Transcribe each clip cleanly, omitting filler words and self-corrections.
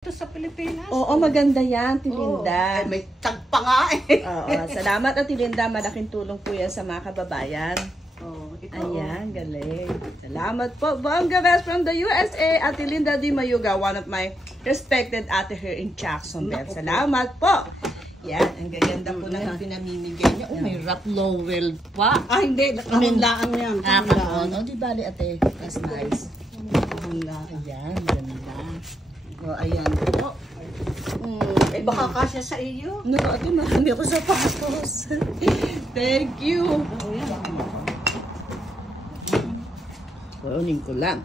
Ito sa Pilipinas. Oo, maganda yan, Tilinda. Ay, may tagpa nga eh. Oo, salamat at Tilinda. Malaking tulong po yan sa mga kababayan. Ito. Ayan, galing. Salamat po. Bongga Best from the USA, Ate Linda Di Mayuga, one of my respected ate here in Jacksonville. Salamat po. Yan, ang gaganda po ng pinamimigay niya. Oh, may rap lowell pa. Ah, hindi. Nakahulaan yan. Kahon. O, di bali ate. That's nice. Nakahulaan. Ayan, ganda. O, ayan po. Eh, baka kasya sa iyo. No, ate, marami ako sa patos. Thank you. Kunin ko lang.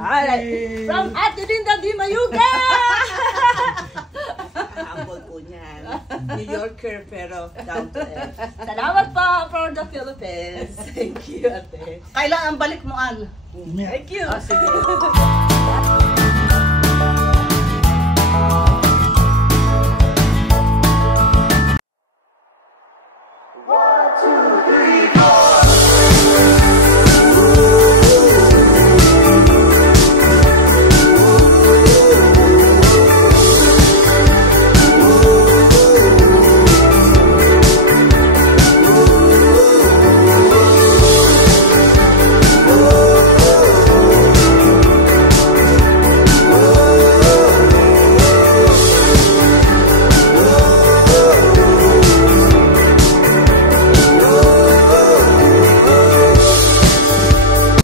Alright. From Ate Linda Di Mayuga! Humble po niyan. New Yorker pero down to earth. Salamat po for the Philippines. Thank you, ate. Kailan ang balik mo, Al? Thank you. Sige.